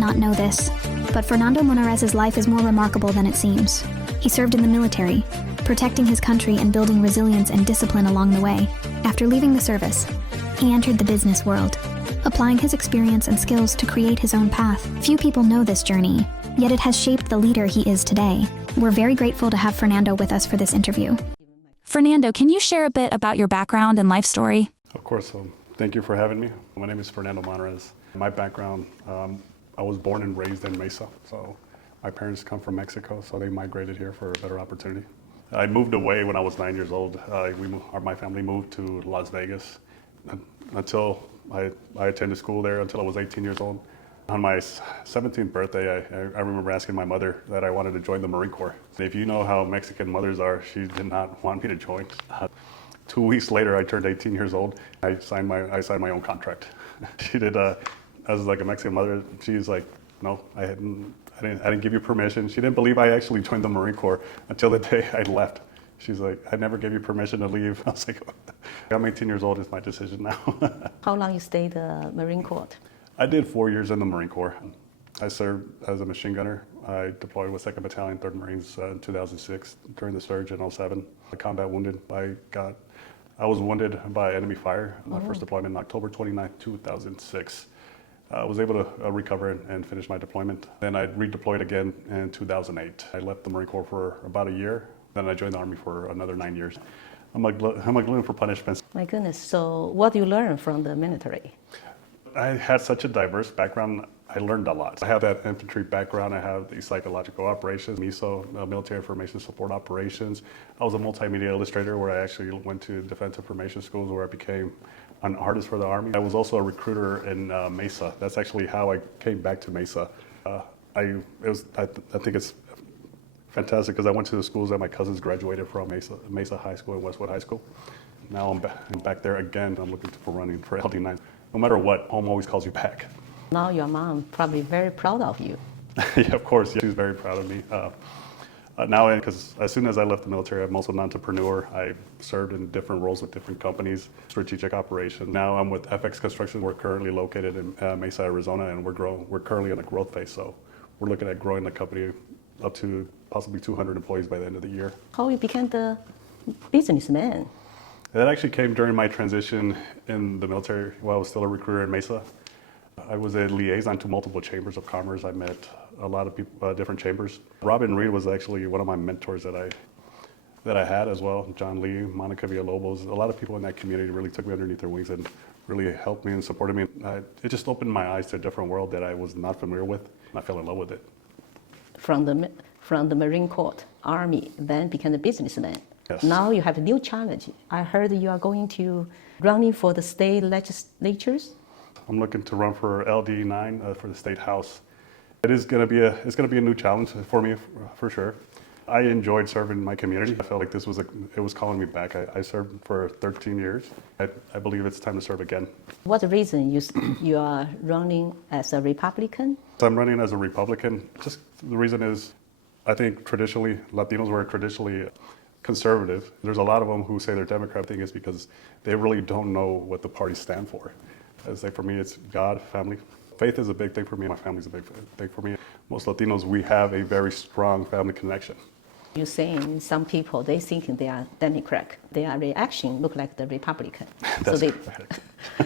not know this, but Fernando Monarrez's life is more remarkable than it seems. He served in the military, protecting his country and building resilience and discipline along the way. After leaving the service, he entered the business world, applying his experience and skills to create his own path. Few people know this journey, yet it has shaped the leader he is today. We're very grateful to have Fernando with us for this interview. Fernando, can you share a bit about your background and life story? Of course. Thank you for having me. My name is Fernando Monarrez. My background, I was born and raised in Mesa. So my parents come from Mexico, so they migrated here for a better opportunity. I moved away when I was 9 years old. My family moved to Las Vegas until I attended school there until I was 18 years old. On my 17th birthday, I remember asking my mother that I wanted to join the Marine Corps. If you know how Mexican mothers are, she did not want me to join. 2 weeks later, I turned 18 years old. I signed my own contract. She did. As like a Mexican mother, she's like, no, I didn't give you permission. She didn't believe I actually joined the Marine Corps until the day I left. She's like, I never gave you permission to leave. I was like, I'm 18 years old. It's my decision now. How long you stayed Marine Corps? I did 4 years in the Marine Corps. I served as a machine gunner. I deployed with 2nd Battalion, 3rd Marines in 2006 during the surge in 2007. Combat wounded. I was wounded by enemy fire. My first deployment on October 29, 2006. I was able to recover and finish my deployment. Then I redeployed again in 2008. I left the Marine Corps for about a year. Then I joined the Army for another 9 years. I'm a glutton for punishments. My goodness. So what do you learn from the military? I had such a diverse background. I learned a lot. I have that infantry background. I have the psychological operations, MISO, military information support operations. I was a multimedia illustrator where I actually went to defense information schools where I became an artist for the Army. I was also a recruiter in Mesa. That's actually how I came back to Mesa. I think it's fantastic because I went to the schools that my cousins graduated from, Mesa High School and Westwood High School. Now I'm back there again. I'm looking for running for LD9. No matter what, home always calls you back. Now your mom probably very proud of you. Yeah, of course. Yeah, she's very proud of me. Now, because as soon as I left the military, I'm also an entrepreneur. I served in different roles with different companies, strategic operations. Now I'm with FX Construction. We're currently located in Mesa, Arizona, and we're currently in a growth phase. So we're looking at growing the company up to possibly 200 employees by the end of the year. How you became the businessman? That actually came during my transition in the military while I was still a recruiter in Mesa. I was a liaison to multiple chambers of commerce. I met a lot of people, different chambers. Robin Reed was actually one of my mentors that I had as well. John Lee, Monica Villalobos, a lot of people in that community really took me underneath their wings and really helped me and supported me. It just opened my eyes to a different world that I was not familiar with. And I fell in love with it. From the Marine Corps, Army, then became a businessman. Yes. Now you have a new challenge. I heard you are going to running for the state legislatures. I'm looking to run for LD9 for the state house. It's going to be a new challenge for me for sure. I enjoyed serving my community. I felt like it was calling me back. I served for 13 years. I believe it's time to serve again. What's the reason you are running as a Republican? So I'm running as a Republican. Just the reason is, I think traditionally Latinos were traditionally conservative. There's a lot of them who say they're Democrat. I think it's because they really don't know what the parties stand for. It's like for me, it's God, family. Faith is a big thing for me. My family's a big thing for me. Most Latinos, we have a very strong family connection. You're saying some people, they think they are Democrat. Their reaction look like the Republican. That's so correct.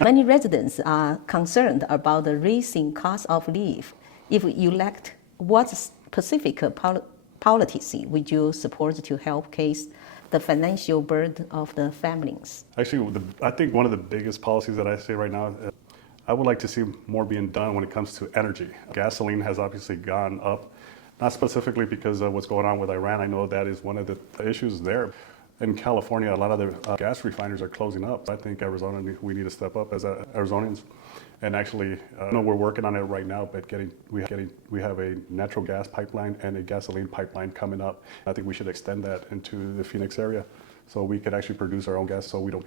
Many residents are concerned about the raising cost of leave. If you elect, what specific policy would you support to help ease the financial burden of the families? Actually, I think one of the biggest policies that I see right now, I would like to see more being done when it comes to energy. Gasoline has obviously gone up, not specifically because of what's going on with Iran. I know that is one of the issues there. In California, a lot of the gas refineries are closing up. I think Arizona, we need to step up as Arizonians. And actually, we're working on it right now, but we have a natural gas pipeline and a gasoline pipeline coming up. I think we should extend that into the Phoenix area so we could actually produce our own gas so we don't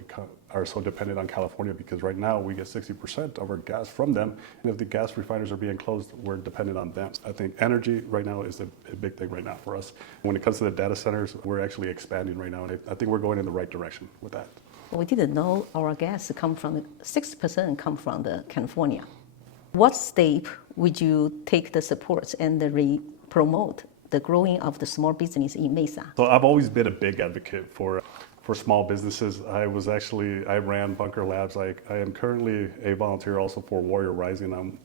are so dependent on California, because right now we get 60% of our gas from them. And if the gas refineries are being closed, we're dependent on them. I think energy right now is a big thing right now for us. When it comes to the data centers, we're actually expanding right now. And I think we're going in the right direction with that. We didn't know our gas come from 60% come from the California. What step would you take the support and promote the growing of the small business in Mesa? So I've always been a big advocate for small businesses. I ran Bunker Labs. I am currently a volunteer also for Warrior Rising.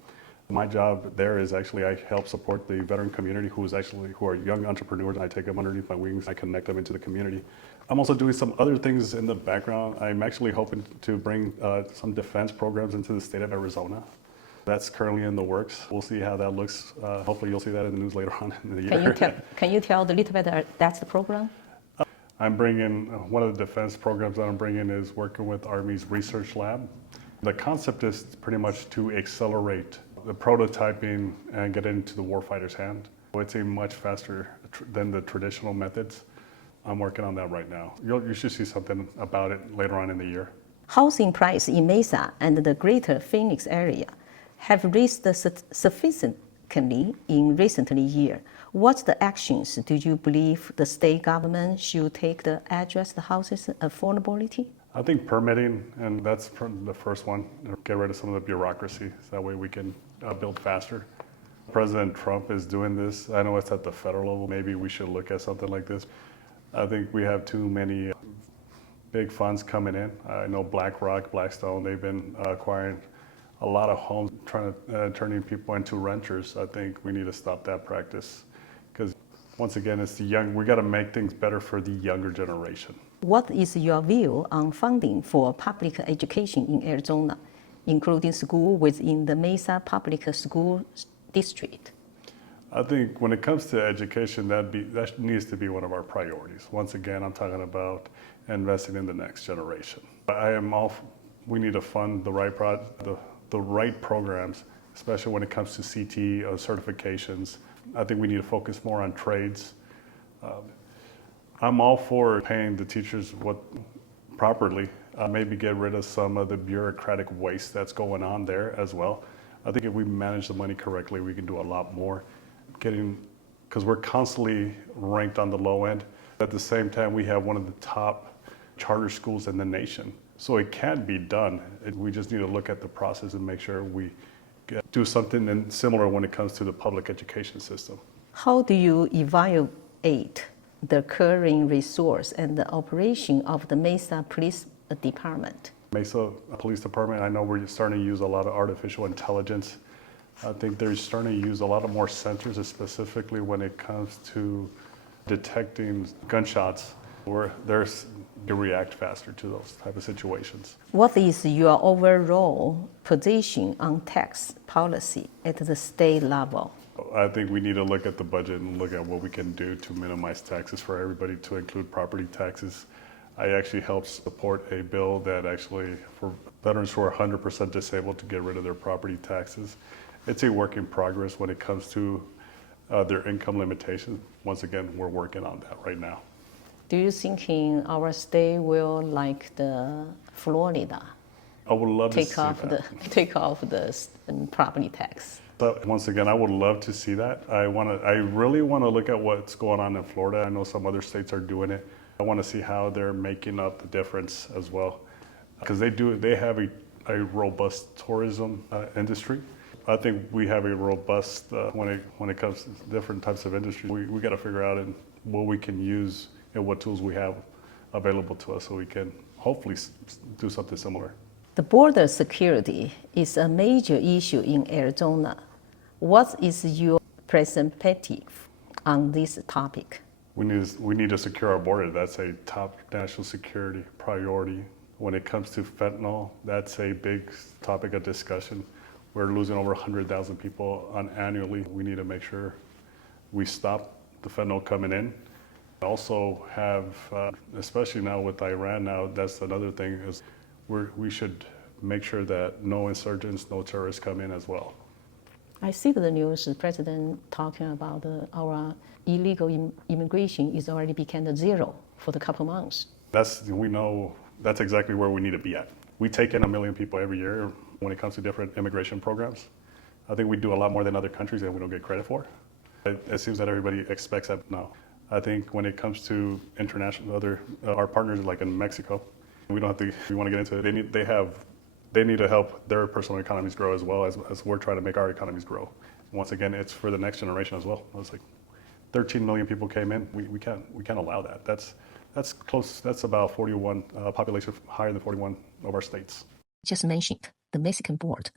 My job there is actually I help support the veteran community who are young entrepreneurs. I take them underneath my wings. I connect them into the community. I'm also doing some other things in the background. I'm actually hoping to bring some defense programs into the state of Arizona. That's currently in the works. We'll see how that looks. Hopefully you'll see that in the news later on in the year. Can you tell a little bit that's the program? I'm bringing, one of the defense programs that I'm bringing is working with Army's research lab. The concept is pretty much to accelerate the prototyping and get it into the warfighter's hand. It's a much faster than the traditional methods. I'm working on that right now. You should see something about it later on in the year. Housing prices in Mesa and the greater Phoenix area have raised significantly in recent years. What the actions do you believe the state government should take to address the houses' affordability? I think permitting, and that's the first one. Get rid of some of the bureaucracy, so that way we can build faster. President Trump is doing this. I know it's at the federal level. Maybe we should look at something like this. I think we have too many big funds coming in. I know BlackRock, Blackstone, they've been acquiring a lot of homes, turning people into renters. I think we need to stop that practice. Because once again, it's the young, we got to make things better for the younger generation. What is your view on funding for public education in Arizona, including school within the Mesa Public School District? I think when it comes to education, that needs to be one of our priorities. Once again, I'm talking about investing in the next generation. We need to fund the right programs, especially when it comes to CT certifications. I think we need to focus more on trades. I'm all for paying the teachers properly. Maybe get rid of some of the bureaucratic waste that's going on there as well. I think if we manage the money correctly, we can do a lot more. Because we're constantly ranked on the low end. At the same time, we have one of the top charter schools in the nation. So it can be done. We just need to look at the process and make sure we do something similar when it comes to the public education system. How do you evaluate the current resource and the operation of the Mesa Police Department? Mesa Police Department, I know we're starting to use a lot of artificial intelligence. I think they're starting to use a lot of more sensors, specifically when it comes to detecting gunshots, where they react faster to those type of situations. What is your overall position on tax policy at the state level? I think we need to look at the budget and look at what we can do to minimize taxes for everybody, to include property taxes. I actually helped support a bill that actually, for veterans who are 100% disabled, to get rid of their property taxes. It's a work in progress when it comes to their income limitations. Once again, we're working on that right now. Do you think our state will, like the Florida, I would love to see that. take off the property tax? But once again, I would love to see that. I really want to look at what's going on in Florida. I know some other states are doing it. I want to see how they're making up the difference as well, because they have a robust tourism industry. I think we have a robust when it comes to different types of industry. We got to figure out what we can use and what tools we have available to us, so we can hopefully do something similar. The border security is a major issue in Arizona. What is your perspective on this topic? We need to secure our border. That's a top national security priority. When it comes to fentanyl, that's a big topic of discussion. We're losing over 100,000 people annually. We need to make sure we stop the fentanyl coming in. Also have, especially now with Iran now, that's another thing, is we should make sure that no insurgents, no terrorists come in as well. I see the news, the president talking about our illegal immigration is already become zero for the couple months. We know that's exactly where we need to be at. We take in 1 million people every year when it comes to different immigration programs. I think we do a lot more than other countries that we don't get credit for. It seems that everybody expects that now. I think when it comes to international, our partners like in Mexico, we don't have to, we want to get into it. They have they need to help their personal economies grow as well as we're trying to make our economies grow. Once again, it's for the next generation as well. It was like 13 million people came in. We can't allow that. That's close. That's about 41 population higher than 41 of our states. Just mentioned the Mexican board,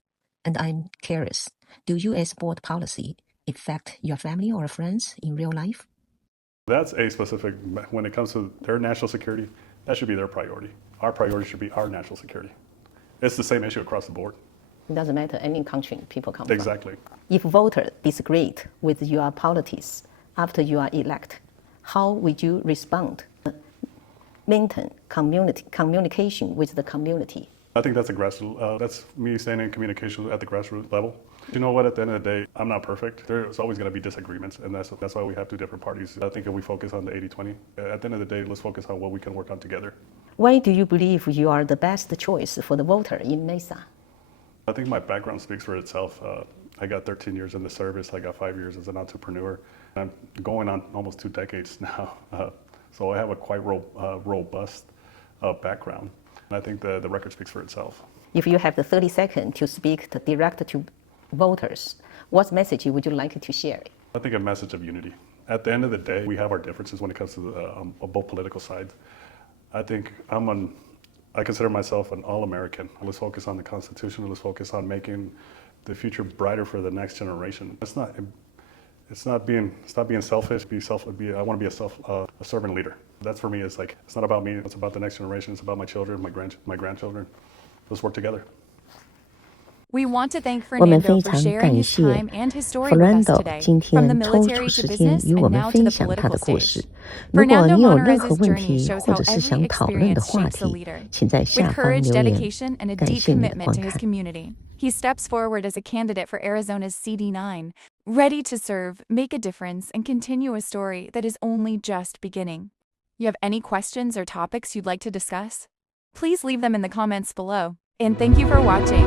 and I'm curious, do U.S. board policy affect your family or friends in real life? That's a specific, when it comes to their national security, that should be their priority. Our priority should be our national security. It's the same issue across the board. It doesn't matter any country people come Exactly. from. If voters disagree with your politics after you are elected, how would you respond? Maintain communication with the community. I think that's a grassroots, that's me staying in communication at the grassroots level. You know what, at the end of the day, I'm not perfect. There's always going to be disagreements, and that's why we have two different parties. I think if we focus on the 80-20, at the end of the day, let's focus on what we can work on together. Why do you believe you are the best choice for the voter in Mesa? I think my background speaks for itself. I got 13 years in the service. I got 5 years as an entrepreneur. I'm going on almost 2 decades now. So I have a quite robust background. And I think the record speaks for itself. If you have the 30 seconds to speak direct to voters, what message would you like to share? I think a message of unity. At the end of the day, we have our differences when it comes to both political sides. I think I consider myself an all-American. Let's focus on the Constitution. Let's focus on making the future brighter for the next generation. It's not being selfish. I want to be a servant leader. That's for me. It's not about me. It's about the next generation. It's about my children, my grandchildren. Let's work together. We want to thank 我们 Fernando 非 for 常 sharing 感 his 谢 time and his story with us Fernando today, 今 from the 天抽出 military to 时间 business 与我 and 们 now to 分 the 享他的 political 故事 stage.。如果 Fernando 你有任何 Monarrez's 问 journey 题 shows 或 how 者是 every 想讨论的 experience 话 shapes a 题， leader. 请在 With 下方 courage, 留言。 dedication, and a 感 deep 谢你的 commitment 观 to his 看。 community, he steps forward as a candidate for Arizona's CD9, ready to serve, make a difference, and continue a story that is only just beginning. You have any questions or topics you'd like to discuss? Please leave them in the comments below. And thank you for watching.